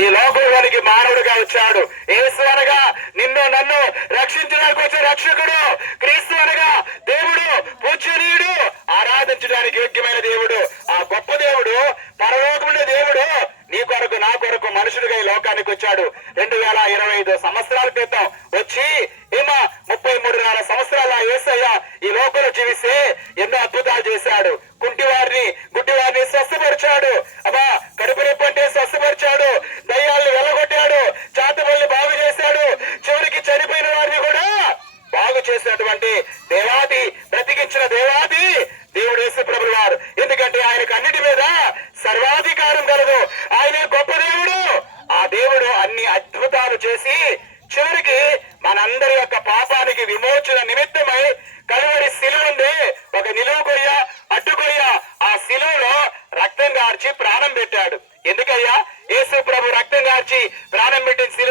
ఈ లోకంలోనికి మానవుడిగా వచ్చాడు. యేసు అనగా నిన్ను నన్ను రక్షించడానికి వచ్చే రక్షకుడు. క్రీస్తు అనగా దేవుడు, పూజనీయుడు, ఆరాధించడానికి యోగ్యమైన దేవుడు. ఆ గొప్ప దేవుడు, పరలోకముండే దేవుడు నీ కొరకు నా కొరకు మనుషుడిగా ఈ లోకానికి వచ్చాడు. 2025 సంవత్సరాల క్రితం వచ్చి 33 సంవత్సరాల యేసయ్య ఈ లోకంలో జీవిస్తే ఎన్నో అద్భుతాలు చేశాడు. కుంటివారిని గుడ్డివారిని స్వస్థపరిచాడు. అబ్బా కడుపు నొప్పి అంటే స్వస్థపరిచాడు. దయ్యాలను వెళ్ళగొట్టాడు. చాతబల్ని బాగు చేశాడు. చివరికి చనిపోయిన వారిని కూడా బాగు చేసినటువంటి దేవాది, బ్రతికించిన దేవాది దేవుడు యేసు ప్రభువు వారు. ఎందుకంటే ఆయనకు అన్నిటి మీద సర్వాధికారం కలదు. ఆయన గొప్ప దేవుడు. ఆ దేవుడు అన్ని అద్భుతాలు చేసి చివరికి మనందరి యొక్క పాపానికి విమోచన నిమిత్తమై కలువరి శిలువ ఉంది. ఒక నిలువు కొయ్య, అడ్డుకొయ్య, ఆ శిలువలో రక్తం గార్చి ప్రాణం పెట్టాడు. ఎందుకయ్యా యేసు ప్రభు రక్తం గార్చి ప్రాణం పెట్టిన శిలువ